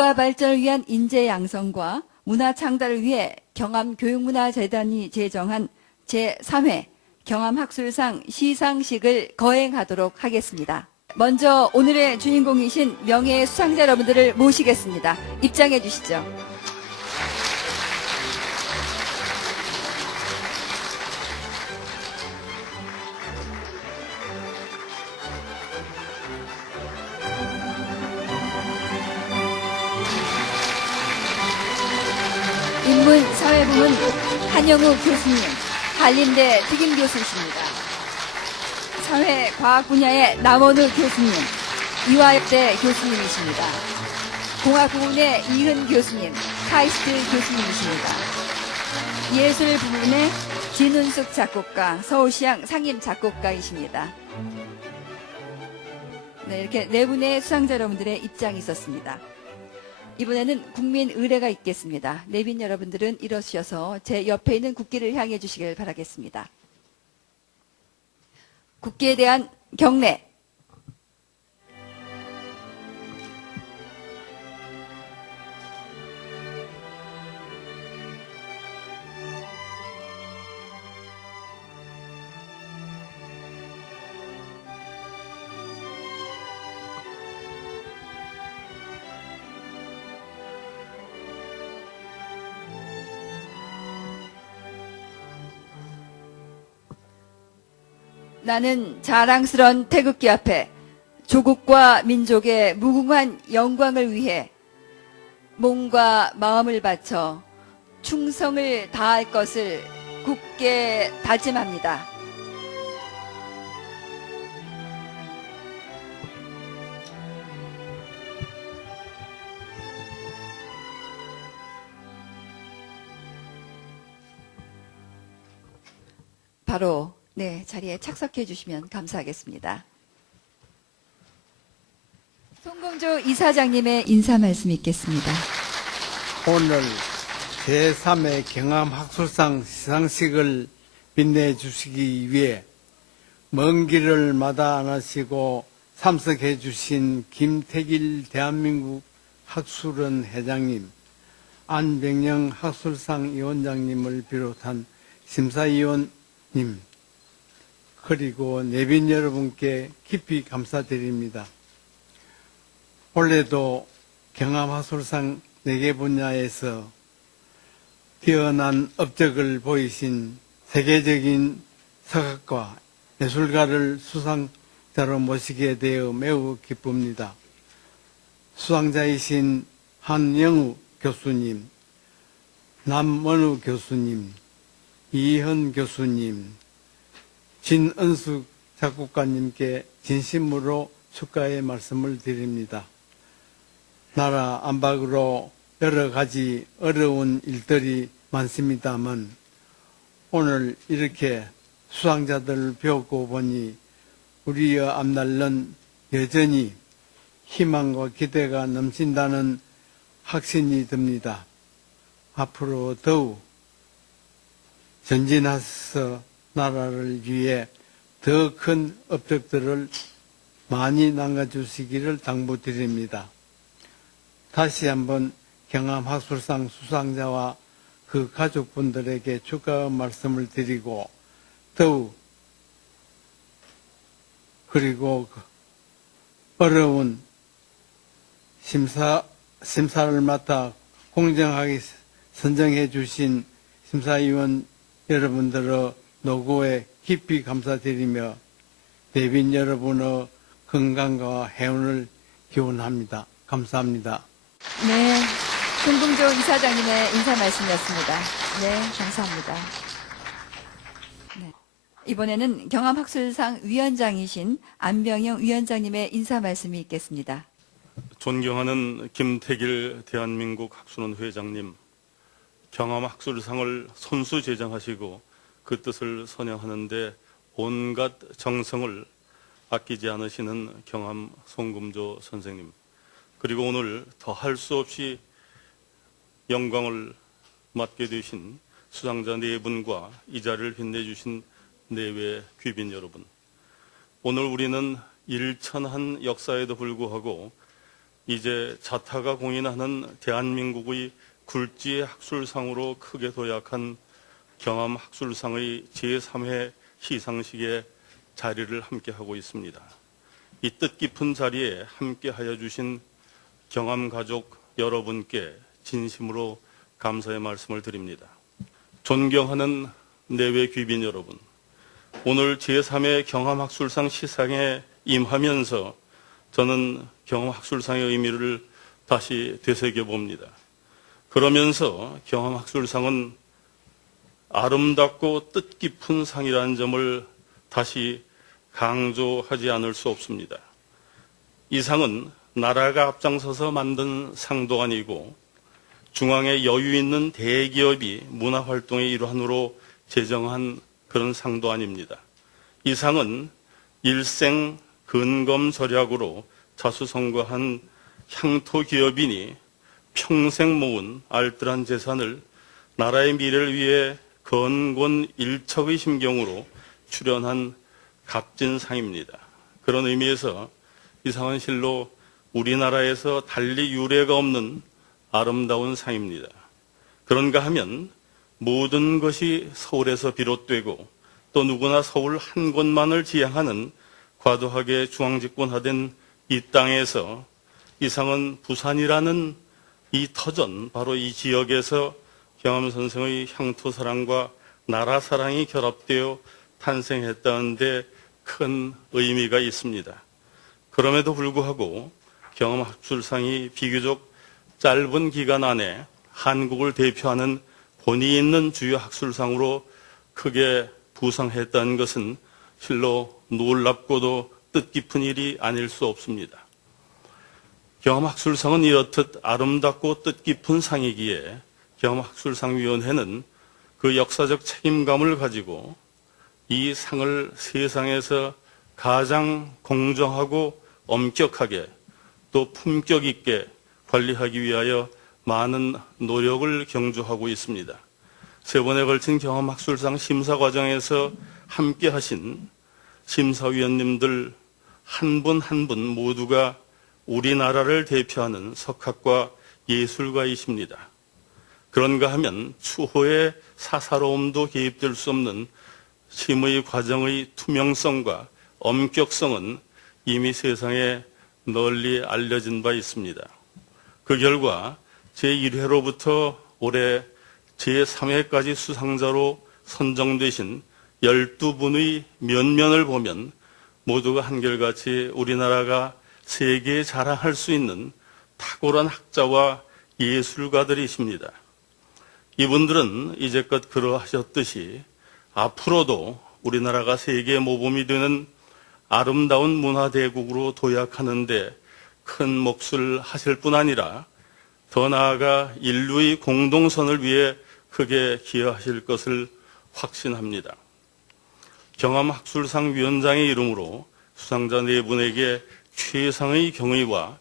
국가 발전을 위한 인재 양성과 문화 창달을 위해 경암교육문화재단이 제정한 제3회 경암학술상 시상식을 거행하도록 하겠습니다. 먼저 오늘의 주인공이신 명예 수상자 여러분들을 모시겠습니다. 입장해 주시죠. 인문사회부문 한영우 교수님, 한림대 특임교수이십니다. 사회과학 분야의 남원우 교수님, 이화여대 교수님이십니다. 공학부문의 이흔 교수님, 카이스트 교수님이십니다. 예술 부문의 진운숙 작곡가, 서울시향 상임 작곡가이십니다. 네, 이렇게 네 분의 수상자 여러분들의 입장이 있었습니다. 이번에는 국민 의례가 있겠습니다. 내빈 여러분들은 일어서셔서 제 옆에 있는 국기를 향해 주시길 바라겠습니다. 국기에 대한 경례. 나는 자랑스런 태극기 앞에 조국과 민족의 무궁한 영광을 위해 몸과 마음을 바쳐 충성을 다할 것을 굳게 다짐합니다. 바로 네, 자리에 착석해 주시면 감사하겠습니다. 송금조 이사장님의 인사 말씀 있겠습니다. 오늘 제3회 경암학술상 시상식을 빛내주시기 위해 먼 길을 마다 안 하시고 참석해 주신 김태길 대한민국 학술원 회장님, 안병영 학술상 위원장님을 비롯한 심사위원님, 그리고 내빈 여러분께 깊이 감사드립니다. 올해도 경암학술상 4개 분야에서 뛰어난 업적을 보이신 세계적인 서각과 예술가를 수상자로 모시게 되어 매우 기쁩니다. 수상자이신 한영우 교수님, 남원우 교수님, 이현 교수님, 진은숙 작곡가님께 진심으로 축하의 말씀을 드립니다. 나라 안팎으로 여러 가지 어려운 일들이 많습니다만 오늘 이렇게 수상자들을 배우고 보니 우리의 앞날은 여전히 희망과 기대가 넘친다는 확신이 듭니다. 앞으로 더욱 전진해서 나라를 위해 더 큰 업적들을 많이 남겨주시기를 당부드립니다. 다시 한번 경암학술상 수상자와 그 가족분들에게 축하 말씀을 드리고 더욱 그리고 어려운 심사를 맡아 공정하게 선정해 주신 심사위원 여러분들의 노고에 깊이 감사드리며 내빈 여러분의 건강과 행운을 기원합니다. 감사합니다. 네, 송금조 이사장님의 인사 말씀이었습니다. 네, 감사합니다. 네. 이번에는 경암학술상 위원장이신 안병영 위원장님의 인사 말씀이 있겠습니다. 존경하는 김태길 대한민국 학술원 회장님, 경암학술상을 손수 제정하시고 그 뜻을 선양하는 데 온갖 정성을 아끼지 않으시는 경암 송금조 선생님, 그리고 오늘 더할 수 없이 영광을 맡게 되신 수상자 네 분과 이 자리를 빛내주신 내외 귀빈 여러분, 오늘 우리는 일천한 역사에도 불구하고 이제 자타가 공인하는 대한민국의 굴지의 학술상으로 크게 도약한 경암학술상의 제3회 시상식에 자리를 함께하고 있습니다. 이 뜻깊은 자리에 함께하여 주신 경암가족 여러분께 진심으로 감사의 말씀을 드립니다. 존경하는 내외 귀빈 여러분, 오늘 제3회 경암학술상 시상에 임하면서 저는 경암학술상의 의미를 다시 되새겨봅니다. 그러면서 경암학술상은 아름답고 뜻깊은 상이라는 점을 다시 강조하지 않을 수 없습니다. 이 상은 나라가 앞장서서 만든 상도 아니고 중앙에 여유 있는 대기업이 문화활동의 일환으로 제정한 그런 상도 아닙니다. 이 상은 일생 근검절약으로 자수성가한 향토 기업인이 평생 모은 알뜰한 재산을 나라의 미래를 위해 건곤일척의 심경으로 출연한 값진 상입니다. 그런 의미에서 이 상은 실로 우리나라에서 달리 유례가 없는 아름다운 상입니다. 그런가 하면 모든 것이 서울에서 비롯되고 또 누구나 서울 한 곳만을 지향하는 과도하게 중앙집권화된 이 땅에서 이 상은 부산이라는 이 터전, 바로 이 지역에서 경암 선생의 향토 사랑과 나라 사랑이 결합되어 탄생했다는 데 큰 의미가 있습니다. 그럼에도 불구하고 경암학술상이 비교적 짧은 기간 안에 한국을 대표하는 권위 있는 주요 학술상으로 크게 부상했다는 것은 실로 놀랍고도 뜻깊은 일이 아닐 수 없습니다. 경암학술상은 이렇듯 아름답고 뜻깊은 상이기에 경암학술상위원회는 그 역사적 책임감을 가지고 이 상을 세상에서 가장 공정하고 엄격하게 또 품격 있게 관리하기 위하여 많은 노력을 경주하고 있습니다. 세 번에 걸친 경암학술상 심사 과정에서 함께 하신 심사위원님들 한 분 한 분 모두가 우리나라를 대표하는 석학과 예술가이십니다. 그런가 하면 추호의 사사로움도 개입될 수 없는 심의 과정의 투명성과 엄격성은 이미 세상에 널리 알려진 바 있습니다. 그 결과 제1회로부터 올해 제3회까지 수상자로 선정되신 12분의 면면을 보면 모두가 한결같이 우리나라가 세계에 자랑할 수 있는 탁월한 학자와 예술가들이십니다. 이분들은 이제껏 그러하셨듯이 앞으로도 우리나라가 세계 모범이 되는 아름다운 문화대국으로 도약하는 데 큰 몫을 하실 뿐 아니라 더 나아가 인류의 공동선을 위해 크게 기여하실 것을 확신합니다. 경암학술상 위원장의 이름으로 수상자 4분에게 최상의 경의와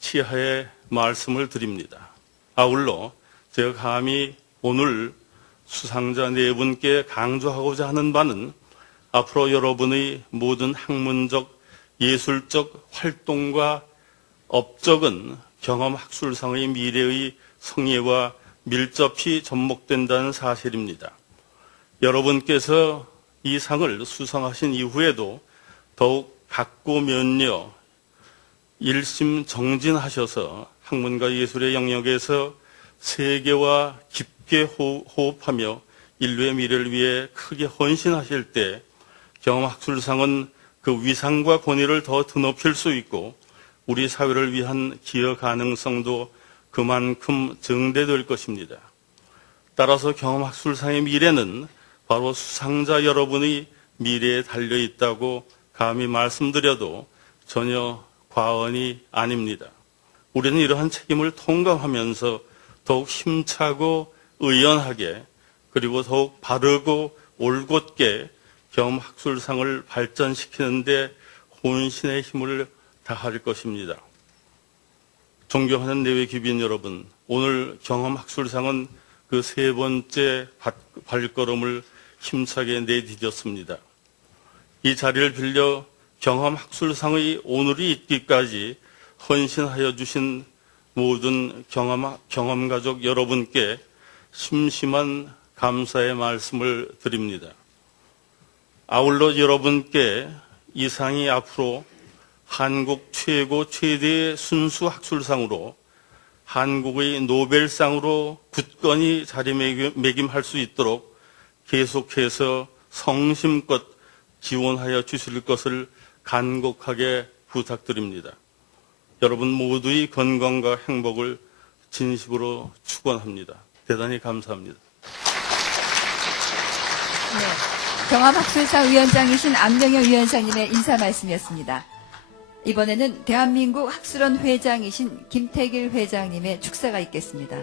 치하의 말씀을 드립니다. 아울러 제가 감히 오늘 수상자 4분께 강조하고자 하는 바는 앞으로 여러분의 모든 학문적, 예술적 활동과 업적은 경암학술상의 미래의 성예와 밀접히 접목된다는 사실입니다. 여러분께서 이 상을 수상하신 이후에도 더욱 각고 면려 일심정진하셔서 학문과 예술의 영역에서 세계와 깊게 호흡하며 인류의 미래를 위해 크게 헌신하실 때 경암학술상은 그 위상과 권위를 더 드높일 수 있고 우리 사회를 위한 기여 가능성도 그만큼 증대될 것입니다. 따라서 경암학술상의 미래는 바로 수상자 여러분의 미래에 달려 있다고 감히 말씀드려도 전혀 과언이 아닙니다. 우리는 이러한 책임을 통감하면서 더욱 힘차고 의연하게 그리고 더욱 바르고 올곧게 경암학술상을 발전시키는 데 혼신의 힘을 다할 것입니다. 존경하는 내외 귀빈 여러분, 오늘 경암학술상은 그 3번째 발걸음을 힘차게 내디뎠습니다. 이 자리를 빌려 경암학술상의 오늘이 있기까지 헌신하여 주신 모든 경험가족 여러분께 심심한 감사의 말씀을 드립니다. 아울러 여러분께 이 상이 앞으로 한국 최대의 순수 학술상으로 한국의 노벨상으로 굳건히 자리매김할 수 있도록 계속해서 성심껏 지원하여 주실 것을 간곡하게 부탁드립니다. 여러분 모두의 건강과 행복을 진심으로 축원합니다. 대단히 감사합니다. 네, 경암학술상 위원장이신 안명영 위원장님의 인사 말씀이었습니다. 이번에는 대한민국 학술원 회장이신 김태길 회장님의 축사가 있겠습니다.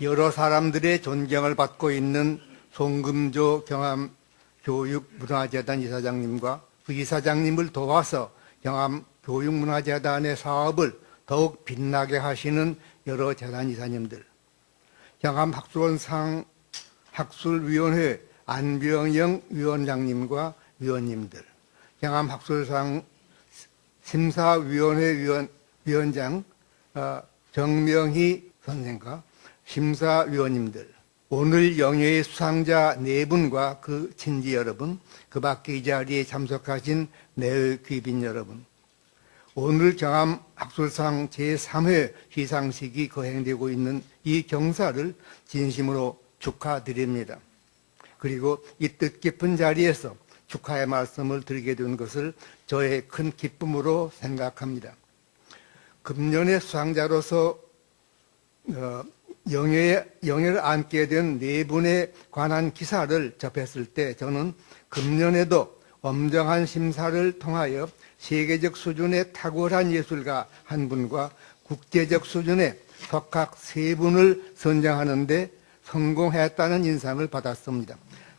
여러 사람들의 존경을 받고 있는 송금조 경암교육문화재단 이사장님과 그 이사장님을 도와서 경암교육문화재단의 사업을 더욱 빛나게 하시는 여러 재단 이사님들, 경암학술원상 학술위원회 안병영 위원장님과 위원님들, 경암학술상 심사위원회 위원장 정명희 선생과 심사위원님들, 오늘 영예의 수상자 4분과 그 친지 여러분, 그 밖에 이 자리에 참석하신 내외 귀빈 여러분, 오늘 경암학술상 제3회 시상식이 거행되고 있는 이 경사를 진심으로 축하드립니다. 그리고 이 뜻깊은 자리에서 축하의 말씀을 드리게 된 것을 저의 큰 기쁨으로 생각합니다. 금년의 수상자로서 영예를 안게 된 4분에 관한 기사를 접했을 때 저는 금년에도 엄정한 심사를 통하여 세계적 수준의 탁월한 예술가 1분과 국제적 수준의 석학 3분을 선정하는 데 성공했다는 인상을 받았습니다.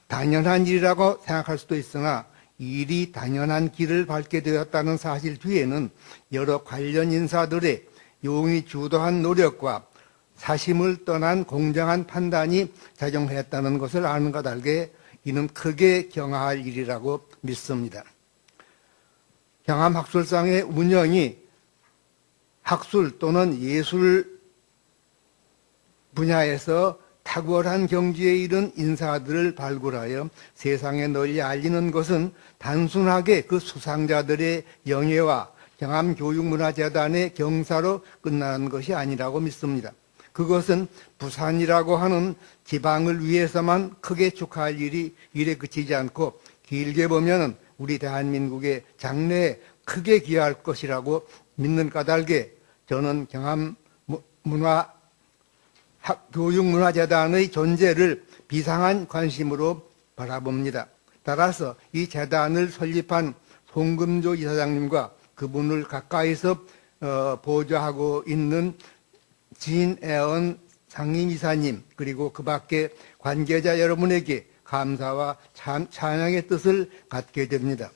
당연한 일이라고 생각할 수도 있으나 일이 당연한 길을 밟게 되었다는 사실 뒤에는 여러 관련 인사들의 용이 주도한 노력과 사심을 떠난 공정한 판단이 작용했다는 것을 아는 것 알게 이는 크게 경하할 일이라고 믿습니다. 경암학술상의 운영이 학술 또는 예술 분야에서 탁월한 경지에 이른 인사들을 발굴하여 세상에 널리 알리는 것은 단순하게 그 수상자들의 영예와 경암교육문화재단의 경사로 끝나는 것이 아니라고 믿습니다. 그것은 부산이라고 하는 지방을 위해서만 크게 축하할 일에 그치지 않고 길게 보면 우리 대한민국의 장래에 크게 기여할 것이라고 믿는 까닭에 저는 교육문화재단의 존재를 비상한 관심으로 바라봅니다. 따라서 이 재단을 설립한 송금조 이사장님과 그분을 가까이서 보좌하고 있는 진애언 상임이사님, 그리고 그 밖에 관계자 여러분에게 감사와 찬양의 뜻을 갖게 됩니다.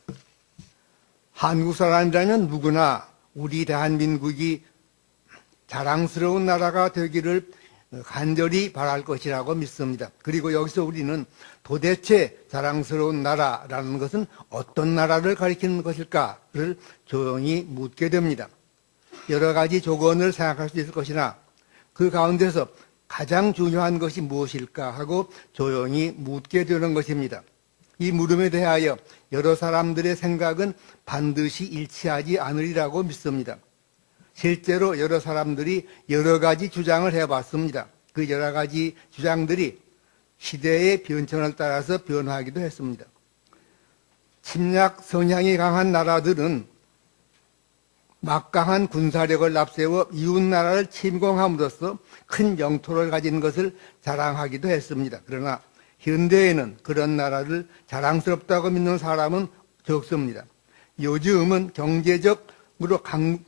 한국 사람이라면 누구나 우리 대한민국이 자랑스러운 나라가 되기를 간절히 바랄 것이라고 믿습니다. 그리고 여기서 우리는 도대체 자랑스러운 나라라는 것은 어떤 나라를 가리키는 것일까를 조용히 묻게 됩니다. 여러 가지 조건을 생각할 수 있을 것이나 그 가운데서 가장 중요한 것이 무엇일까 하고 조용히 묻게 되는 것입니다. 이 물음에 대하여 여러 사람들의 생각은 반드시 일치하지 않으리라고 믿습니다. 실제로 여러 사람들이 여러 가지 주장을 해봤습니다. 그 여러 가지 주장들이 시대의 변천을 따라서 변화하기도 했습니다. 침략 성향이 강한 나라들은 막강한 군사력을 앞세워 이웃나라를 침공함으로써 큰 영토를 가진 것을 자랑하기도 했습니다. 그러나 현대에는 그런 나라를 자랑스럽다고 믿는 사람은 적습니다. 요즘은 경제적으로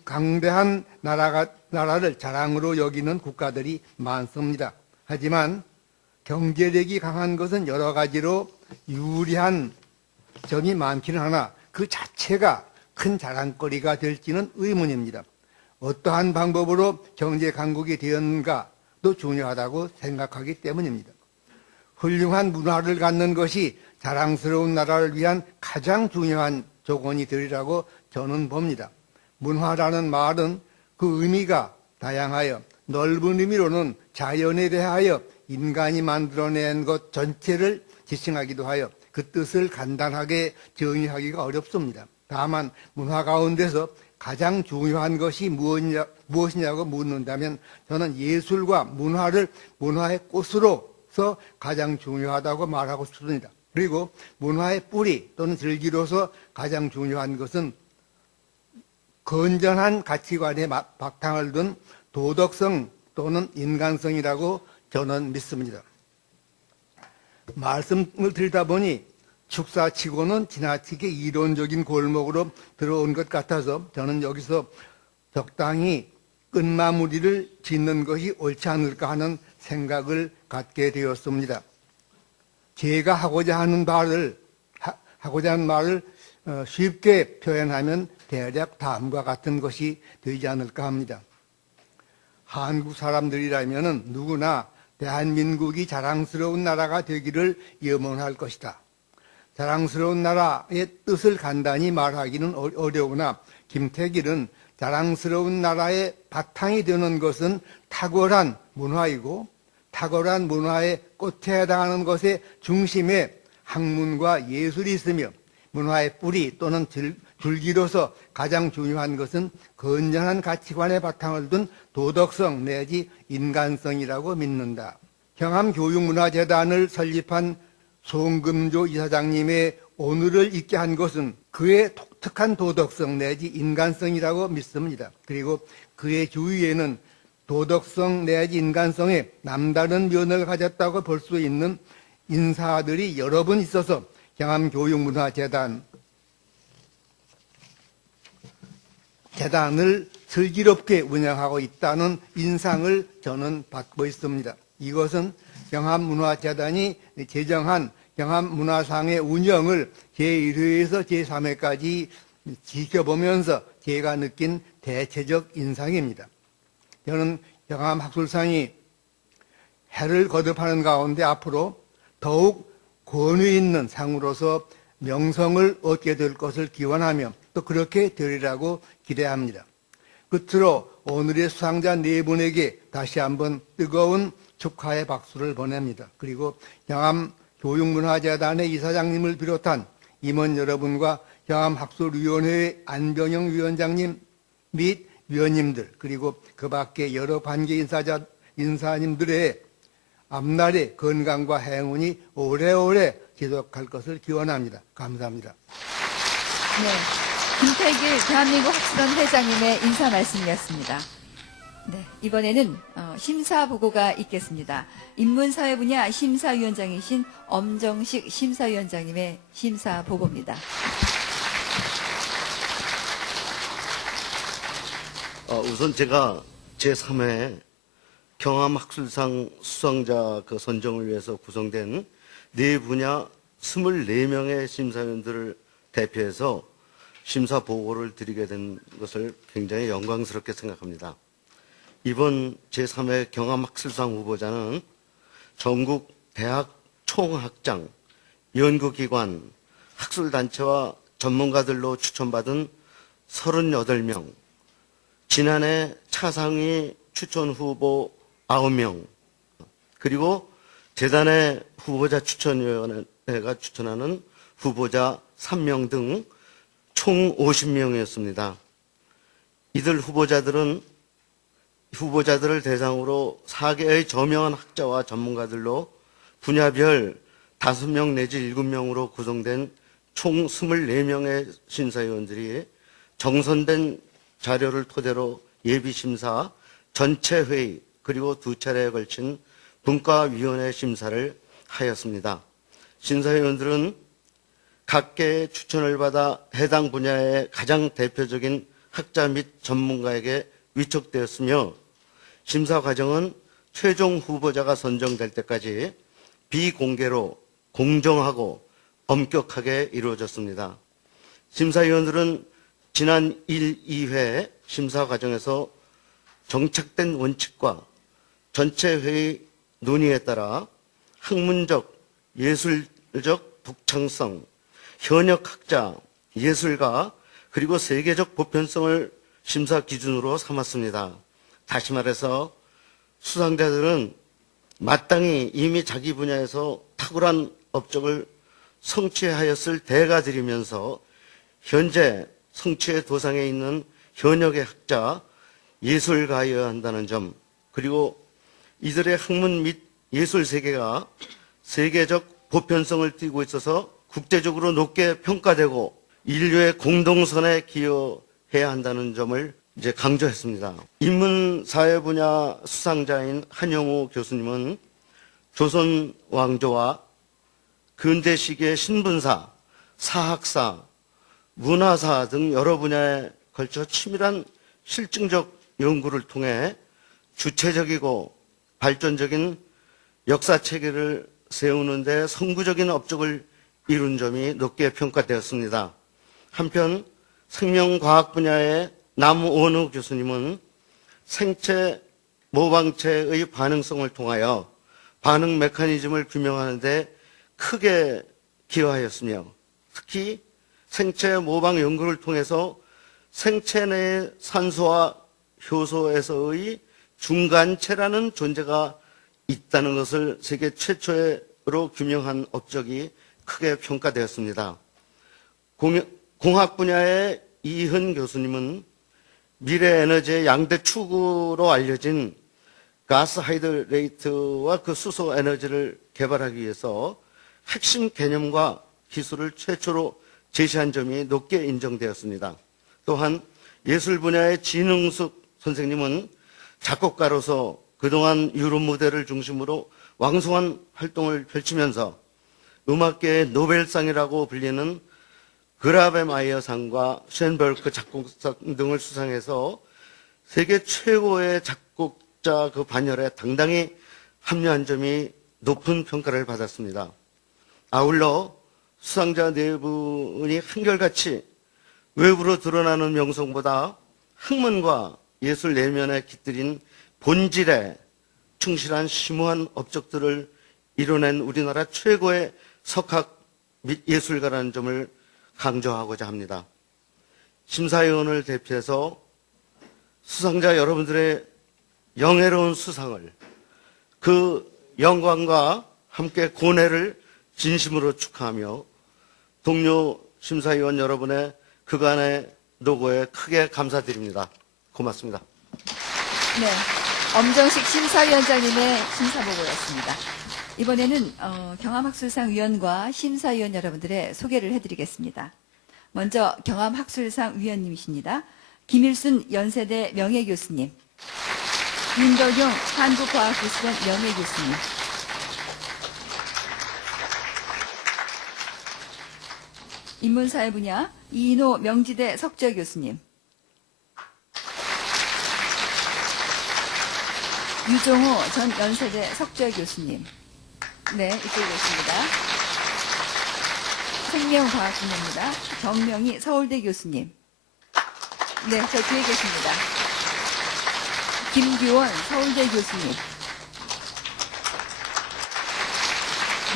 강대한 나라를 자랑으로 여기는 국가들이 많습니다. 하지만 경제력이 강한 것은 여러 가지로 유리한 점이 많기는 하나 그 자체가 큰 자랑거리가 될지는 의문입니다. 어떠한 방법으로 경제 강국이 되었는가도 중요하다고 생각하기 때문입니다. 훌륭한 문화를 갖는 것이 자랑스러운 나라를 위한 가장 중요한 조건이 되리라고 저는 봅니다. 문화라는 말은 그 의미가 다양하여 넓은 의미로는 자연에 대하여 인간이 만들어낸 것 전체를 지칭하기도 하여 그 뜻을 간단하게 정의하기가 어렵습니다. 다만 문화 가운데서 가장 중요한 것이 무엇이냐고 묻는다면 저는 예술과 문화를 문화의 꽃으로서 가장 중요하다고 말하고 싶습니다. 그리고 문화의 뿌리 또는 줄기로서 가장 중요한 것은 건전한 가치관에 바탕을 둔 도덕성 또는 인간성이라고 저는 믿습니다. 말씀을 드리다 보니 축사치고는 지나치게 이론적인 골목으로 들어온 것 같아서 저는 여기서 적당히 끝마무리를 짓는 것이 옳지 않을까 하는 생각을 갖게 되었습니다. 제가 하고자 하는 말을 쉽게 표현하면 대략 다음과 같은 것이 되지 않을까 합니다. 한국 사람들이라면 누구나 대한민국이 자랑스러운 나라가 되기를 염원할 것이다. 자랑스러운 나라의 뜻을 간단히 말하기는 어려우나 김택일은 자랑스러운 나라의 바탕이 되는 것은 탁월한 문화이고 탁월한 문화의 꽃에 해당하는 것의 중심에 학문과 예술이 있으며 문화의 뿌리 또는 줄기로서 가장 중요한 것은 건전한 가치관의 바탕을 둔 도덕성 내지 인간성이라고 믿는다. 경암교육문화재단을 설립한 송금조 이사장님의 오늘을 있게 한 것은 그의 독특한 도덕성 내지 인간성이라고 믿습니다. 그리고 그의 주위에는 도덕성 내지 인간성에 남다른 면을 가졌다고 볼 수 있는 인사들이 여러 분 있어서 경암교육문화재단을 슬기롭게 운영하고 있다는 인상을 저는 받고 있습니다. 이것은 경암문화재단이 제정한 경암문화상의 운영을 제1회에서 제3회까지 지켜보면서 제가 느낀 대체적 인상입니다. 저는 경암학술상이 해를 거듭하는 가운데 앞으로 더욱 권위 있는 상으로서 명성을 얻게 될 것을 기원하며 또 그렇게 되리라고 기대합니다. 끝으로 오늘의 수상자 네 분에게 다시 한번 뜨거운 축하의 박수를 보냅니다. 그리고 경암교육문화재단의 이사장님을 비롯한 임원 여러분과 경암학술위원회의 안병영 위원장님 및 위원님들 그리고 그 밖에 여러 관계 인사님들의 앞날의 건강과 행운이 오래오래 지속할 것을 기원합니다. 감사합니다. 네, 김택일 대한민국 학술원 회장님의 인사 말씀이었습니다. 네, 이번에는 심사 보고가 있겠습니다. 인문사회 분야 심사위원장이신 엄정식 심사위원장님의 심사 보고입니다. 우선 제가 제3회 경암학술상 수상자 선정을 위해서 구성된 네 분야 24명의 심사위원들을 대표해서 심사 보고를 드리게 된 것을 굉장히 영광스럽게 생각합니다. 이번 제3회 경암학술상 후보자는 전국 대학 총학장, 연구기관, 학술단체와 전문가들로 추천받은 38명, 지난해 차상위 추천 후보 9명, 그리고 재단의 후보자 추천위원회가 추천하는 후보자 3명 등 총 50명이었습니다. 이들 후보자들을 대상으로 4개의 저명한 학자와 전문가들로 분야별 5명 내지 7명으로 구성된 총 24명의 심사위원들이 정선된 자료를 토대로 예비심사, 전체 회의, 그리고 2차례에 걸친 분과위원회 심사를 하였습니다. 심사위원들은 각계의 추천을 받아 해당 분야의 가장 대표적인 학자 및 전문가에게 위촉되었으며 심사 과정은 최종 후보자가 선정될 때까지 비공개로 공정하고 엄격하게 이루어졌습니다. 심사위원들은 지난 1, 2회 심사 과정에서 정착된 원칙과 전체 회의 논의에 따라 학문적, 예술적 독창성, 현역 학자, 예술가, 그리고 세계적 보편성을 심사 기준으로 삼았습니다. 다시 말해서 수상자들은 마땅히 이미 자기 분야에서 탁월한 업적을 성취하였을 대가들이면서 현재 성취의 도상에 있는 현역의 학자, 예술가여야 한다는 점, 그리고 이들의 학문 및 예술 세계가 세계적 보편성을 띠고 있어서 국제적으로 높게 평가되고 인류의 공동선에 기여해야 한다는 점을 이제 강조했습니다. 인문사회 분야 수상자인 한영우 교수님은 조선 왕조와 근대 시기의 신분사, 사학사, 문화사 등 여러 분야에 걸쳐 치밀한 실증적 연구를 통해 주체적이고 발전적인 역사 체계를 세우는 데 선구적인 업적을 이룬 점이 높게 평가되었습니다. 한편 생명과학 분야의 남원우 교수님은 생체 모방체의 반응성을 통하여 반응 메커니즘을 규명하는 데 크게 기여하였으며 특히 생체 모방 연구를 통해서 생체 내의 산소와 효소에서의 중간체라는 존재가 있다는 것을 세계 최초로 규명한 업적이 크게 평가되었습니다. 공학 분야의 이흔 교수님은 미래 에너지의 양대 축으로 알려진 가스 하이드레이트와 그 수소 에너지를 개발하기 위해서 핵심 개념과 기술을 최초로 제시한 점이 높게 인정되었습니다. 또한 예술 분야의 진흥숙 선생님은 작곡가로서 그동안 유럽 무대를 중심으로 왕성한 활동을 펼치면서 음악계의 노벨상이라고 불리는 그라베마이어상과 쉔베르크 작곡상 등을 수상해서 세계 최고의 작곡자 그 반열에 당당히 합류한 점이 높은 평가를 받았습니다. 아울러 수상자 네 분이 한결같이 외부로 드러나는 명성보다 학문과 예술 내면에 깃들인 본질에 충실한 심오한 업적들을 이뤄낸 우리나라 최고의 석학 및 예술가라는 점을 강조하고자 합니다. 심사위원을 대표해서 수상자 여러분들의 영예로운 수상을 그 영광과 함께 고뇌를 진심으로 축하하며 동료 심사위원 여러분의 그간의 노고에 크게 감사드립니다. 고맙습니다. 네, 엄정식 심사위원장님의 심사보고였습니다. 이번에는 경암학술상 위원과 심사위원 여러분들의 소개를 해드리겠습니다. 먼저 경암학술상 위원님이십니다. 김일순 연세대 명예교수님, 윤덕용 한국과학기술원 명예교수님, 인문사회 분야 이인호 명지대 석좌교수님, 유종호 전 연세대 석좌교수님, 네, 이쪽에 계십니다. 생명과학 분야입니다. 정명희 서울대 교수님, 네, 저 뒤에 계십니다. 김규원 서울대 교수님,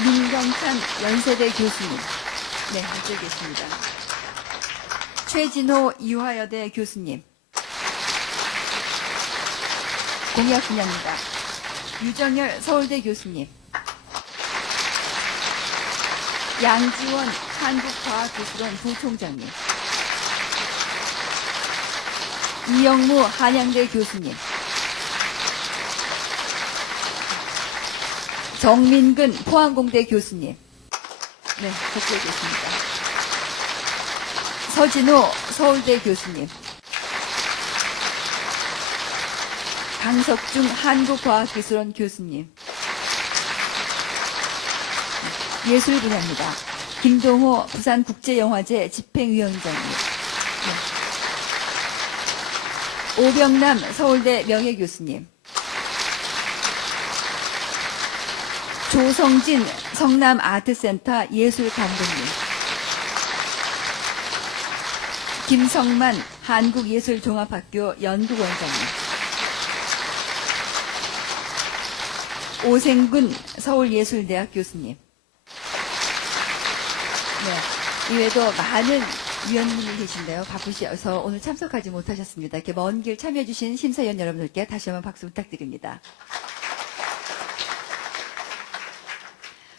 민경찬 연세대 교수님, 네, 이쪽에 계십니다. 최진호 이화여대 교수님, 공약 분야입니다. 유정열 서울대 교수님, 양지원 한국과학기술원 부총장님, 이영무 한양대 교수님, 정민근 포항공대 교수님, 네, 저쪽에 계십니다. 서진호 서울대 교수님, 강석중 한국과학기술원 교수님, 예술 분야입니다. 김동호 부산국제영화제 집행위원장님, 네. 오병남 서울대 명예교수님, 조성진 성남아트센터 예술감독님, 김성만 한국예술종합학교 연구원장님, 오생근 서울예술대학 교수님, 네. 이외에도 많은 위원님이 계신데요. 바쁘셔서 오늘 참석하지 못하셨습니다. 이렇게 먼 길 참여해주신 심사위원 여러분들께 다시 한번 박수 부탁드립니다.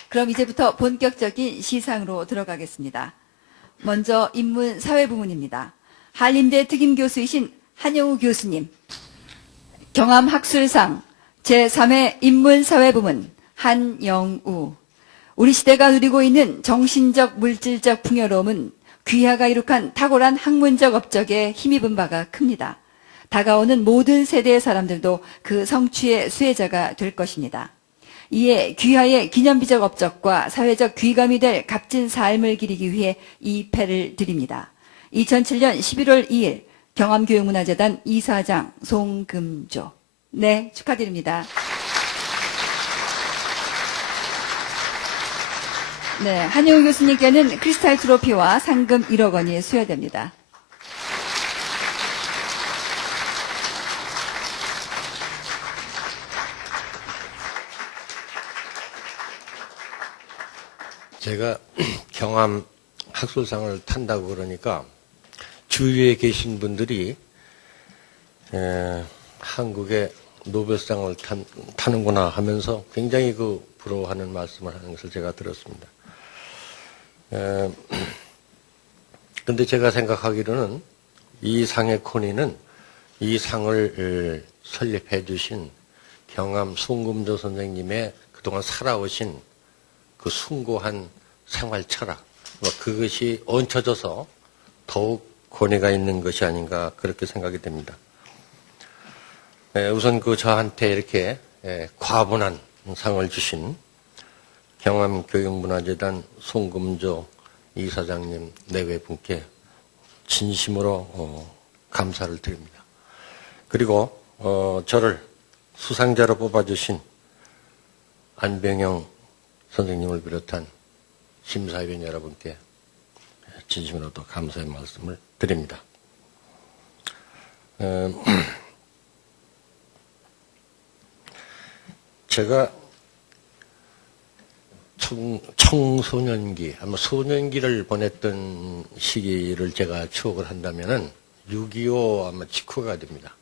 그럼 이제부터 본격적인 시상으로 들어가겠습니다. 먼저 인문사회부문입니다. 한림대 특임교수이신 한영우 교수님, 경암학술상 제3회 인문사회부문 한영우. 우리 시대가 누리고 있는 정신적, 물질적 풍요로움은 귀하가 이룩한 탁월한 학문적 업적에 힘입은 바가 큽니다. 다가오는 모든 세대의 사람들도 그 성취의 수혜자가 될 것입니다. 이에 귀하의 기념비적 업적과 사회적 귀감이 될 값진 삶을 기리기 위해 이 패를 드립니다. 2007년 11월 2일 경암교육문화재단 이사장 송금조. 네, 축하드립니다. 네, 한영우 교수님께는 크리스탈 트로피와 상금 1억 원이 수여됩니다. 제가 경암 학술상을 탄다고 그러니까 주위에 계신 분들이 한국의 노벨상을 타는구나 하면서 굉장히 부러워하는 말씀을 하는 것을 제가 들었습니다. 근데 제가 생각하기로는 이 상의 권위는 이 상을 설립해 주신 경암 송금조 선생님의 그동안 살아오신 그 숭고한 생활 철학, 그것이 얹혀져서 더욱 권위가 있는 것이 아닌가 그렇게 생각이 됩니다. 우선 저한테 이렇게 과분한 상을 주신 경암교육문화재단 송금조 이사장님 내외분께 진심으로 감사를 드립니다. 그리고 저를 수상자로 뽑아주신 안병영 선생님을 비롯한 심사위원 여러분께 진심으로 또 감사의 말씀을 드립니다. 제가 청소년기, 아마 소년기를 보냈던 시기를 제가 추억을 한다면은 6.25 아마 직후가 됩니다.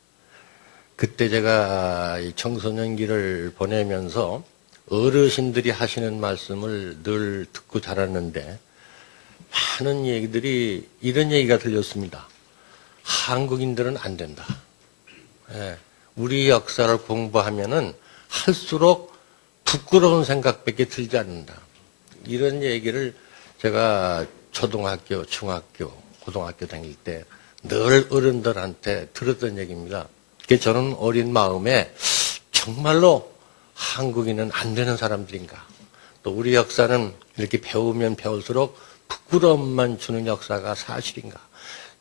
그때 제가 이 청소년기를 보내면서 어르신들이 하시는 말씀을 늘 듣고 자랐는데 많은 얘기들이 이런 얘기가 들렸습니다. 한국인들은 안 된다. 우리 역사를 공부하면은 할수록 부끄러운 생각밖에 들지 않는다. 이런 얘기를 제가 초등학교, 중학교, 고등학교 다닐 때 늘 어른들한테 들었던 얘기입니다. 그게 저는 어린 마음에 정말로 한국인은 안 되는 사람들인가. 또 우리 역사는 이렇게 배우면 배울수록 부끄러움만 주는 역사가 사실인가.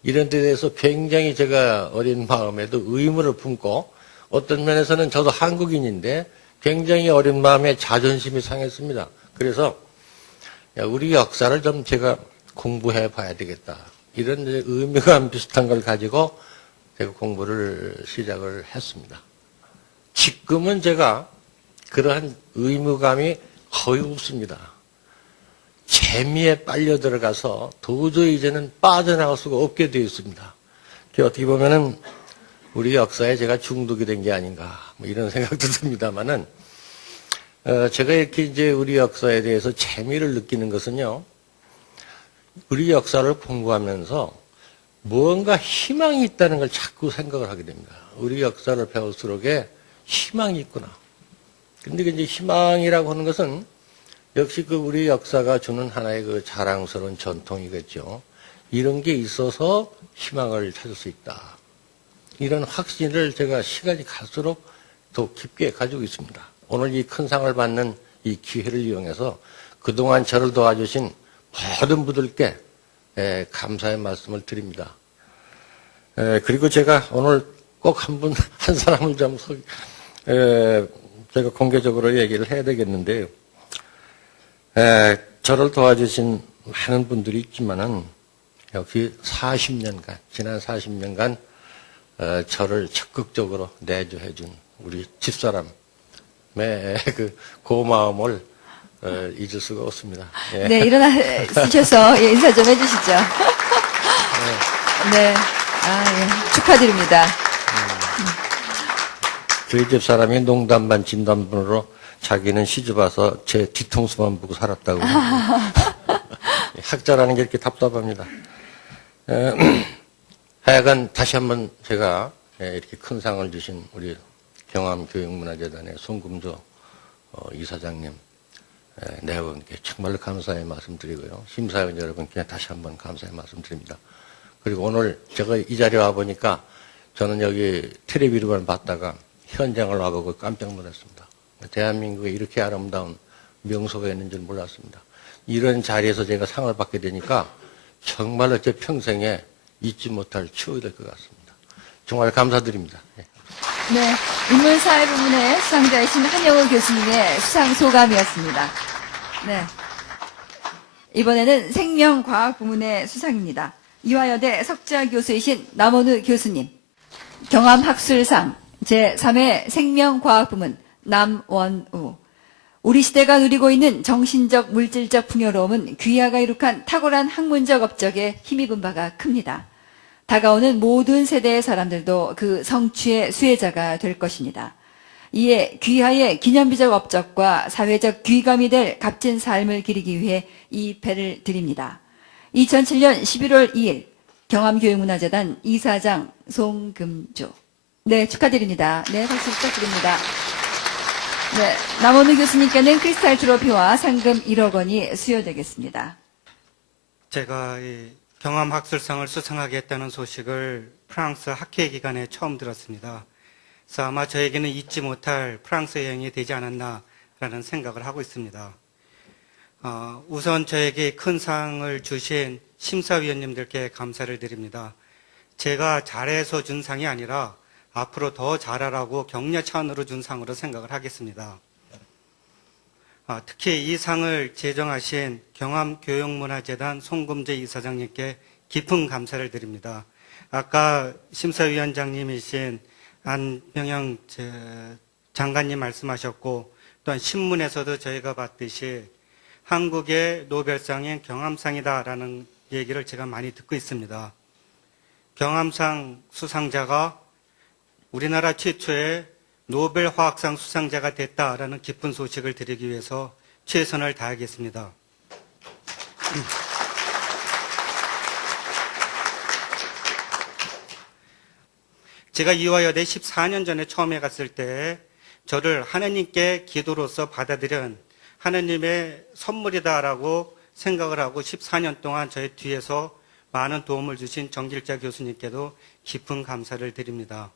이런 데 대해서 굉장히 제가 어린 마음에도 의문을 품고 어떤 면에서는 저도 한국인인데 굉장히 어린 마음에 자존심이 상했습니다. 그래서 우리 역사를 좀 제가 공부해 봐야 되겠다. 이런 의미감 비슷한 걸 가지고 제가 공부를 시작을 했습니다. 지금은 제가 그러한 의무감이 거의 없습니다. 재미에 빨려 들어가서 도저히 이제는 빠져나갈 수가 없게 되어 있습니다. 어떻게 보면은 우리 역사에 제가 중독이 된 게 아닌가, 이런 생각도 듭니다만은, 제가 이렇게 이제 우리 역사에 대해서 재미를 느끼는 것은요, 우리 역사를 공부하면서 무언가 희망이 있다는 걸 자꾸 생각을 하게 됩니다. 우리 역사를 배울수록에 희망이 있구나. 근데 이제 희망이라고 하는 것은 역시 우리 역사가 주는 하나의 자랑스러운 전통이겠죠. 이런 게 있어서 희망을 찾을 수 있다. 이런 확신을 제가 시간이 갈수록 더 깊게 가지고 있습니다. 오늘 이 큰 상을 받는 이 기회를 이용해서 그동안 저를 도와주신 모든 분들께 감사의 말씀을 드립니다. 그리고 제가 오늘 꼭 한 사람을 좀 제가 공개적으로 얘기를 해야 되겠는데요. 저를 도와주신 많은 분들이 있지만은 역시 지난 40년간 저를 적극적으로 내조해준 우리 집사람의 고마움을 잊을 수가 없습니다. 예. 네, 일어나시셔서 예, 인사 좀 해주시죠. 네, 예, 축하드립니다. 저희 집 사람이 농담 반 진담 반으로 자기는 시집 와서 제 뒤통수만 보고 살았다고. 학자라는 게 이렇게 답답합니다. 하여간 다시 한번 제가 이렇게 큰 상을 주신 우리 경암교육문화재단의 송금조 이사장님 네 분께 정말로 감사의 말씀드리고요. 심사위원 여러분께 다시 한번 감사의 말씀드립니다. 그리고 오늘 제가 이 자리에 와보니까 저는 여기 텔레비전을 봤다가 현장을 와보고 깜짝 놀랐습니다. 대한민국에 이렇게 아름다운 명소가 있는 줄 몰랐습니다. 이런 자리에서 제가 상을 받게 되니까 정말로 제 평생에 잊지 못할 추억이 될 것 같습니다. 정말 감사드립니다. 네, 인문사회 부문의 수상자이신 한영우 교수님의 수상 소감이었습니다. 네, 이번에는 생명과학 부문의 수상입니다. 이화여대 석좌 교수이신 남원우 교수님, 경암학술상 제3회 생명과학 부문 남원우. 우리 시대가 누리고 있는 정신적, 물질적 풍요로움은 귀하가 이룩한 탁월한 학문적 업적에 힘입은 바가 큽니다. 다가오는 모든 세대의 사람들도 그 성취의 수혜자가 될 것입니다. 이에 귀하의 기념비적 업적과 사회적 귀감이 될 값진 삶을 기리기 위해 이 배를 드립니다. 2007년 11월 2일 경암교육문화재단 이사장 송금조. 네, 축하드립니다. 네, 박수 부탁드립니다. 네, 남원우 교수님께는 크리스탈 트로피와 상금 1억 원이 수여되겠습니다. 제가 이 경암학술상을 수상하게 했다는 소식을 프랑스 학회 기간에 처음 들었습니다. 그래서 아마 저에게는 잊지 못할 프랑스 여행이 되지 않았나라는 생각을 하고 있습니다. 우선 저에게 큰 상을 주신 심사위원님들께 감사를 드립니다. 제가 잘해서 준 상이 아니라 앞으로 더 잘하라고 격려 차원으로 준 상으로 생각을 하겠습니다. 특히 이 상을 제정하신 경암교육문화재단 송금재 이사장님께 깊은 감사를 드립니다. 아까 심사위원장님이신 안병영 장관님 말씀하셨고 또한 신문에서도 저희가 봤듯이 한국의 노벨상인 경암상이다라는 얘기를 제가 많이 듣고 있습니다. 경암상 수상자가 우리나라 최초의 노벨 화학상 수상자가 됐다라는 기쁜 소식을 드리기 위해서 최선을 다하겠습니다. 제가 이화여대 14년 전에 처음에 갔을 때 저를 하나님께 기도로서 받아들인 하나님의 선물이다라고 생각을 하고 14년 동안 저의 뒤에서 많은 도움을 주신 정길자 교수님께도 깊은 감사를 드립니다.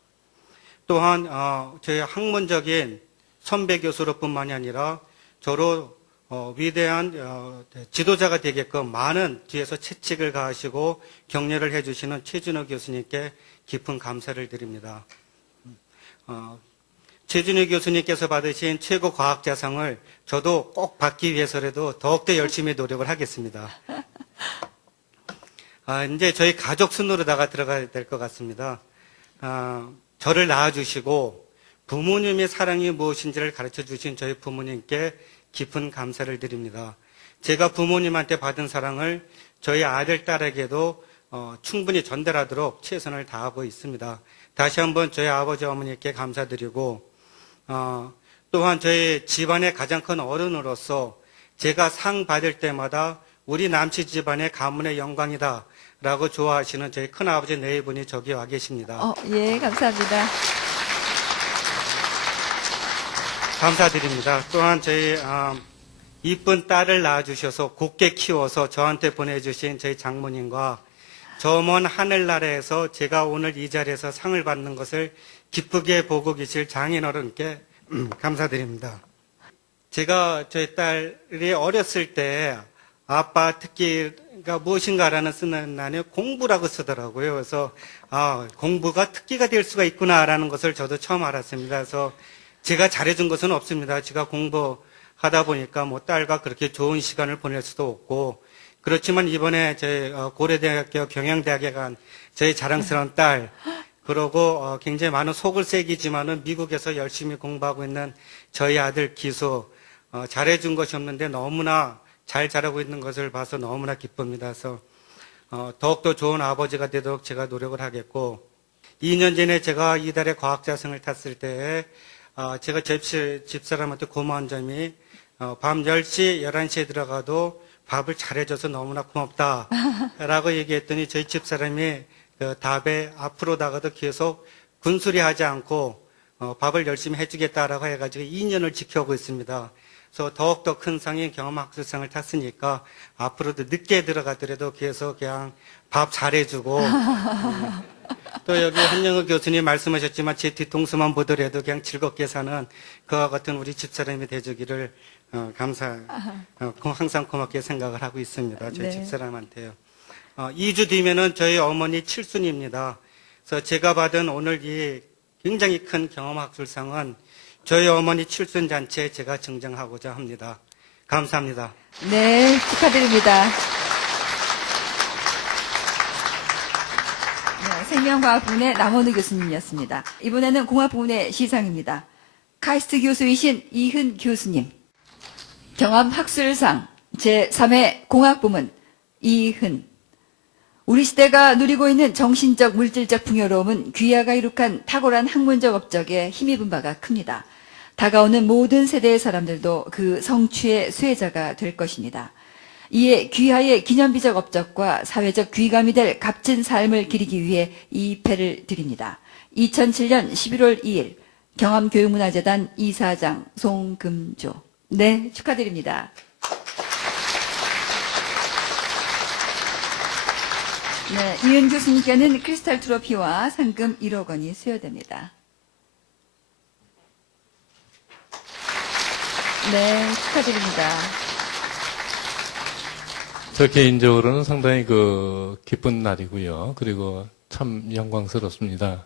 또한 저희 학문적인 선배 교수로 뿐만이 아니라 저로 위대한 지도자가 되게끔 많은 뒤에서 채찍을 가하시고 격려를 해주시는 최준호 교수님께 깊은 감사를 드립니다. 최준호 교수님께서 받으신 최고 과학자상을 저도 꼭 받기 위해서라도 더욱더 열심히 노력을 하겠습니다. 이제 저희 가족 순으로다가 들어가야 될 것 같습니다. 저를 낳아주시고 부모님의 사랑이 무엇인지를 가르쳐 주신 저희 부모님께 깊은 감사를 드립니다. 제가 부모님한테 받은 사랑을 저희 아들, 딸에게도 충분히 전달하도록 최선을 다하고 있습니다. 다시 한번 저희 아버지, 어머니께 감사드리고 또한 저희 집안의 가장 큰 어른으로서 제가 상 받을 때마다 우리 남씨 집안의 가문의 영광이다 라고 좋아하시는 저희 큰아버지 네 분이 저기 와 계십니다. 예, 감사합니다. 감사드립니다. 또한 저희 이쁜 딸을 낳아주셔서 곱게 키워서 저한테 보내주신 저희 장모님과 저 먼 하늘나라에서 제가 오늘 이 자리에서 상을 받는 것을 기쁘게 보고 계실 장인어른께 감사드립니다. 제가 저희 딸이 어렸을 때 아빠 특기가 무엇인가라는 쓰는 난에 공부라고 쓰더라고요. 그래서 공부가 특기가 될 수가 있구나라는 것을 저도 처음 알았습니다. 그래서 제가 잘해준 것은 없습니다. 제가 공부하다 보니까 뭐 딸과 그렇게 좋은 시간을 보낼 수도 없고 그렇지만 이번에 저희 고려대학교 경영대학에 간 저희 자랑스러운 딸 그러고 굉장히 많은 속을 새기지만은 미국에서 열심히 공부하고 있는 저희 아들 기수 잘해준 것이 없는데 너무나 잘 자라고 있는 것을 봐서 너무나 기쁩니다. 그래서 더욱더 좋은 아버지가 되도록 제가 노력을 하겠고, 2년 전에 제가 이달에 과학자성을 탔을 때 제가 집사람한테 고마운 점이 밤 10시, 11시에 들어가도 밥을 잘해줘서 너무나 고맙다라고 얘기했더니 저희 집사람이 그 답에 앞으로다가도 계속 군소리하지 않고 밥을 열심히 해주겠다라고 해가지고 2년을 지켜오고 있습니다. 그래서 더욱더 큰 상인 경험학술상을 탔으니까 앞으로도 늦게 들어가더라도 계속 그냥 밥 잘해주고 또 여기 한영우 교수님 말씀하셨지만 제 뒤통수만 보더라도 그냥 즐겁게 사는 그와 같은 우리 집사람이 되주기를 항상 고맙게 생각을 하고 있습니다. 저희 네. 집사람한테요. 2주 뒤면은 저희 어머니 칠순입니다. 그래서 제가 받은 오늘 이 굉장히 큰 경험학술상은 저희 어머니 칠순 잔치에 제가 증정하고자 합니다. 감사합니다. 네, 축하드립니다. 네, 생명과학부문의 남원우 교수님이었습니다. 이번에는 공학부문의 시상입니다. 카이스트 교수이신 이흔 교수님, 경험학술상 제3회 공학부문 이흔. 우리 시대가 누리고 있는 정신적, 물질적 풍요로움은 귀하가 이룩한 탁월한 학문적 업적에 힘입은 바가 큽니다. 다가오는 모든 세대의 사람들도 그 성취의 수혜자가 될 것입니다. 이에 귀하의 기념비적 업적과 사회적 귀감이 될 값진 삶을 기리기 위해 이 패를 드립니다. 2007년 11월 2일 경암교육문화재단 이사장 송금조. 네, 축하드립니다. 네, 이은 교수님께는 크리스탈 트로피와 상금 1억 원이 수여됩니다. 네, 축하드립니다. 저 개인적으로는 상당히 기쁜 날이고요. 그리고 참 영광스럽습니다.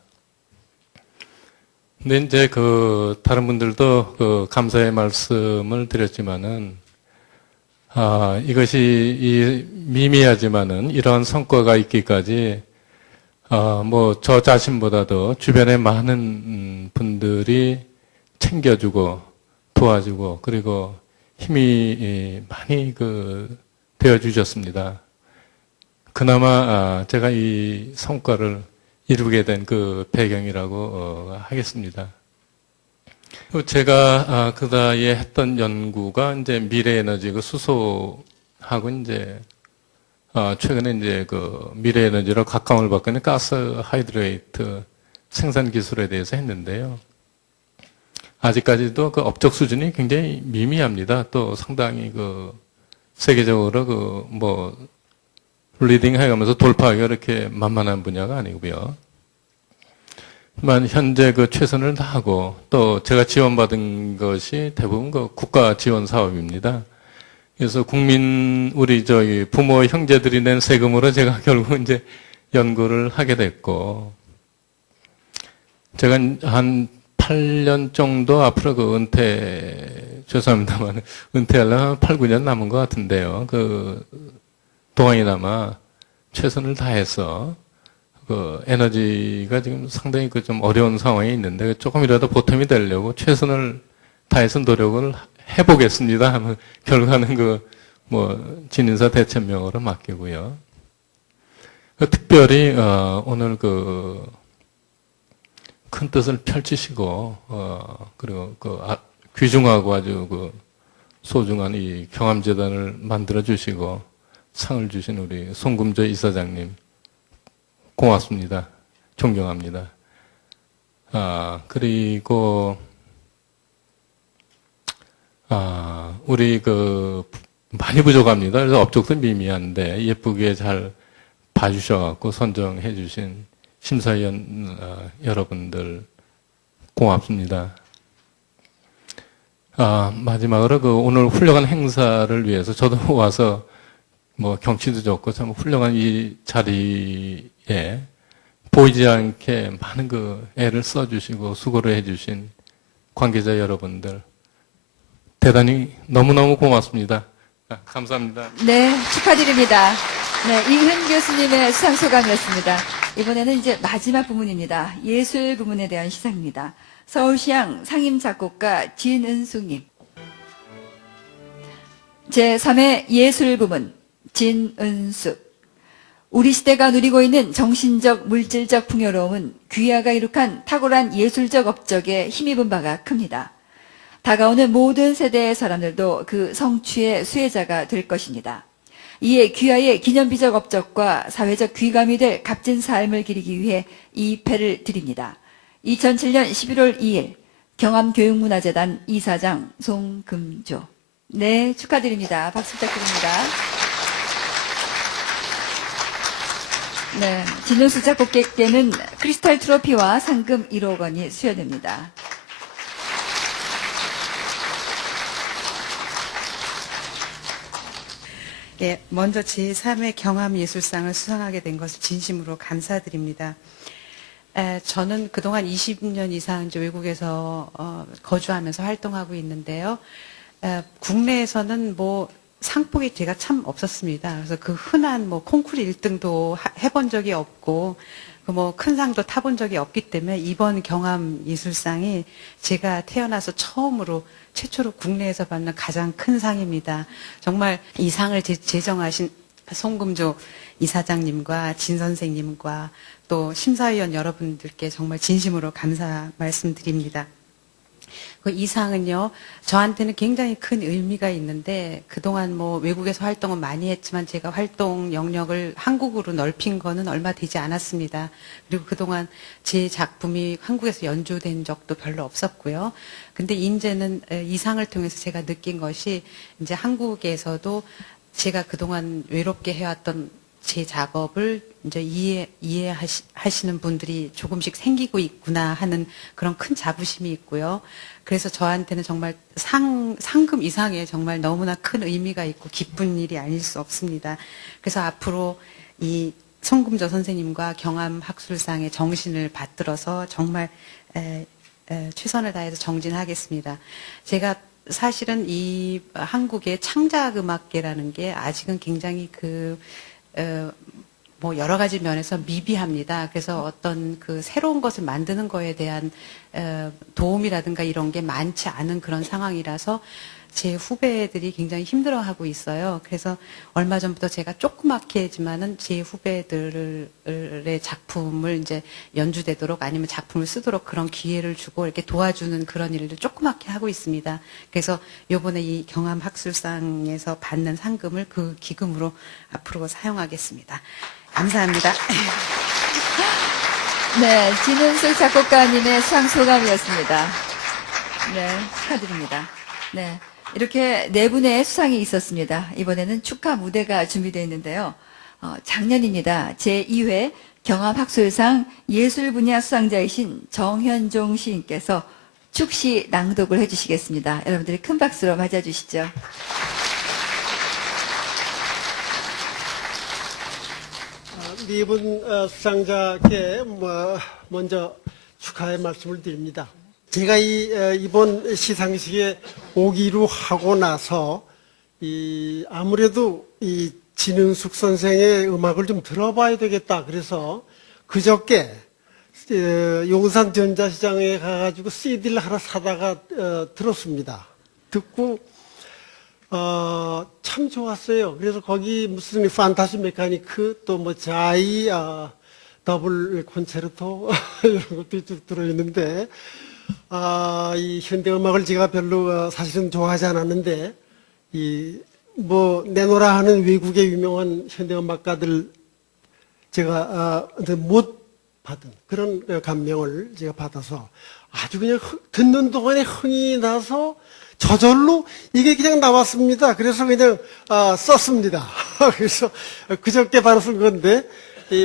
근데 이제 다른 분들도 감사의 말씀을 드렸지만은, 이것이 미미하지만은 이러한 성과가 있기까지, 저 자신보다도 주변의 많은 분들이 챙겨주고, 도와주고, 그리고 힘이 많이 되어주셨습니다. 그나마, 제가 이 성과를 이루게 된 배경이라고 하겠습니다. 제가 그다에 했던 연구가 이제 미래 에너지 수소하고 이제 최근에 이제 미래 에너지로 각광을 받고 있는 가스 하이드레이트 생산 기술에 대해서 했는데요. 아직까지도 업적 수준이 굉장히 미미합니다. 또 상당히 세계적으로 리딩 해가면서 돌파하기가 이렇게 만만한 분야가 아니고요. 하지만 현재 최선을 다하고 또 제가 지원받은 것이 대부분 국가 지원 사업입니다. 그래서 우리 부모 형제들이 낸 세금으로 제가 결국 이제 연구를 하게 됐고, 제가 한 8년 정도 앞으로 죄송합니다만, 은퇴하려면 8, 9년 남은 것 같은데요. 동안이나마 최선을 다해서, 에너지가 지금 상당히 좀 어려운 상황에 있는데, 조금이라도 보탬이 되려고 최선을 다해서 노력을 해보겠습니다 하면, 결과는 진인사 대천명으로 맡기고요. 특별히, 오늘 큰 뜻을 펼치시고, 그리고 귀중하고 아주 소중한 이 경암재단을 만들어주시고, 상을 주신 우리 송금조 이사장님, 고맙습니다. 존경합니다. 그리고, 우리 많이 부족합니다. 그래서 업적도 미미한데, 예쁘게 잘 봐주셔갖고 선정해주신 심사위원 여러분들 고맙습니다. 마지막으로 오늘 훌륭한 행사를 위해서 저도 와서 경치도 좋고 참 훌륭한 이 자리에 보이지 않게 많은 애를 써주시고 수고를 해주신 관계자 여러분들 대단히 너무너무 고맙습니다. 감사합니다. 네, 축하드립니다. 네, 이흔 교수님의 수상 소감이었습니다. 이번에는 이제 마지막 부문입니다. 예술 부문에 대한 시상입니다. 서울시향 상임 작곡가 진은숙님. 제3회 예술부문 진은숙. 우리 시대가 누리고 있는 정신적, 물질적 풍요로움은 귀하가 이룩한 탁월한 예술적 업적에 힘입은 바가 큽니다. 다가오는 모든 세대의 사람들도 그 성취의 수혜자가 될 것입니다. 이에 귀하의 기념비적 업적과 사회적 귀감이 될 값진 삶을 기리기 위해 이 패를 드립니다. 2007년 11월 2일 경암교육문화재단 이사장 송금조. 네, 축하드립니다. 박수 부탁드립니다. 네, 진은숙 작곡객께는 크리스탈 트로피와 상금 1억 원이 수여됩니다. 예, 먼저 제3회 경암예술상을 수상하게 된 것을 진심으로 감사드립니다. 저는 그동안 20년 이상 이제 외국에서 거주하면서 활동하고 있는데요. 국내에서는 뭐 상복이 제가 참 없었습니다. 그래서 그 흔한 뭐 콩쿠르 1등도 해본 적이 없고 뭐 큰 상도 타본 적이 없기 때문에 이번 경암예술상이 제가 태어나서 최초로 국내에서 받는 가장 큰 상입니다. 정말 이 상을 제정하신 송금조 이사장님과 진 선생님과 또 심사위원 여러분들께 정말 진심으로 감사 말씀드립니다. 이 상은요, 저한테는 굉장히 큰 의미가 있는데, 그동안 뭐 외국에서 활동은 많이 했지만 제가 활동 영역을 한국으로 넓힌 거는 얼마 되지 않았습니다. 그리고 그동안 제 작품이 한국에서 연주된 적도 별로 없었고요. 근데 이제는 이 상을 통해서 제가 느낀 것이 이제 한국에서도 제가 그동안 외롭게 해왔던 제 작업을 이제 이해하시는 분들이 조금씩 생기고 있구나 하는 그런 큰 자부심이 있고요. 그래서 저한테는 정말 상금 이상의 정말 너무나 큰 의미가 있고 기쁜 일이 아닐 수 없습니다. 그래서 앞으로 이 송금조 선생님과 경암학술상의 정신을 받들어서 정말 최선을 다해서 정진하겠습니다. 제가 사실은 이 한국의 창작음악계라는 게 아직은 굉장히 뭐 여러 가지 면에서 미비합니다. 그래서 어떤 그 새로운 것을 만드는 거에 대한 도움이라든가 이런 게 많지 않은 그런 상황이라서 제 후배들이 굉장히 힘들어하고 있어요. 그래서 얼마 전부터 제가 조그맣게지만은 제 후배들의 작품을 이제 연주되도록 아니면 작품을 쓰도록 그런 기회를 주고 이렇게 도와주는 그런 일을 조그맣게 하고 있습니다. 그래서 이번에 이 경암학술상에서 받는 상금을 그 기금으로 앞으로 사용하겠습니다. 감사합니다. 네, 진은숙 작곡가님의 수상 소감이었습니다. 네, 축하드립니다. 네, 이렇게 네 분의 수상이 있었습니다. 이번에는 축하 무대가 준비되어 있는데요. 작년입니다. 제2회 경암학술상 예술 분야 수상자이신 정현종 시인께서 축시 낭독을 해주시겠습니다. 여러분들이 큰 박수로 맞아주시죠. 네 분 수상자께 먼저 축하의 말씀을 드립니다. 제가 이번 시상식에 오기로 하고 나서 아무래도 이 진은숙 선생의 음악을 좀 들어봐야 되겠다. 그래서 그저께 용산 전자시장에 가가지고 CD를 하나 사다가 들었습니다. 듣고 참 좋았어요. 그래서 거기 무슨 판타지 메카니크 또 뭐 자이 더블 콘체르토 이런 것도 쭉 들어있는데 이 현대 음악을 제가 별로 사실은 좋아하지 않았는데 뭐 내노라 하는 외국의 유명한 현대 음악가들 제가 못 받은 그런 감명을 제가 받아서 아주 그냥 듣는 동안에 흥이 나서 저절로 이게 그냥 나왔습니다. 그래서 그냥 썼습니다. 그래서 그저께 바로 쓴 건데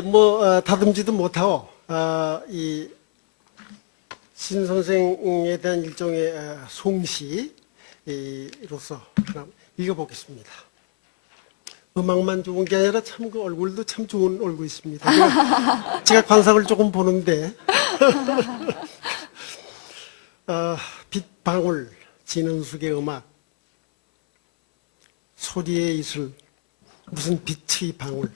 뭐 다듬지도 못하고 신 선생에 대한 일종의 송시로서 하나 읽어보겠습니다. 음악만 좋은 게 아니라 참 그 얼굴도 참 좋은 얼굴이십니다. 제가 관상을 조금 보는데 빛방울 진은숙의 음악 소리의 이슬 무슨 빛의 방울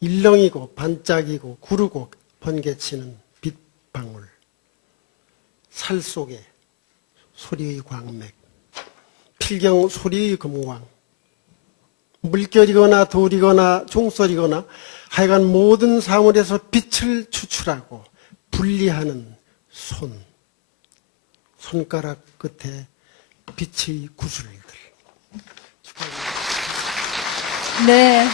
일렁이고 반짝이고 구르고 번개치는 빛방울 살 속에 소리의 광맥 필경 소리 금왕. 물결이거나 돌이거나 종소리거나 하여간 모든 사물에서 빛을 추출하고 분리하는 손가락 끝에 빛의 구슬들. 네.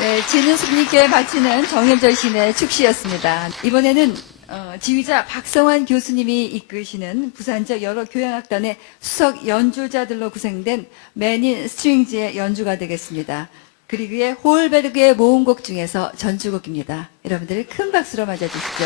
네, 지는 스님께 바치는 정현절 시인의 축시였습니다. 이번에는 지휘자 박성환 교수님이 이끄시는 부산 지역 여러 교향악단의 수석 연주자들로 구성된 맨인 스트링즈의 연주가 되겠습니다. 그리그의 홀베르그의 모음곡 중에서 전주곡입니다. 여러분들 큰 박수로 맞아주시죠.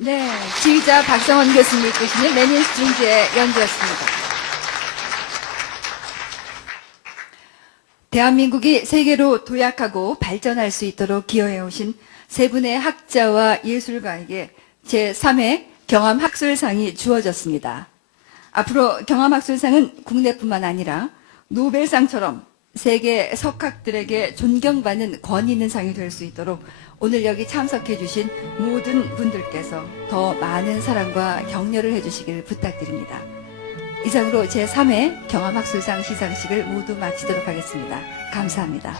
네, 지휘자 박성원 교수님이 이끄시는 맨인 스트링즈의 연주였습니다. 대한민국이 세계로 도약하고 발전할 수 있도록 기여해오신 세 분의 학자와 예술가에게 제3회 경암학술상이 주어졌습니다. 앞으로 경암학술상은 국내뿐만 아니라 노벨상처럼 세계 석학들에게 존경받는 권위 있는 상이 될 수 있도록 오늘 여기 참석해 주신 모든 분들께서 더 많은 사랑과 격려를 해주시길 부탁드립니다. 이상으로 제3회 경암학술상 시상식을 모두 마치도록 하겠습니다. 감사합니다.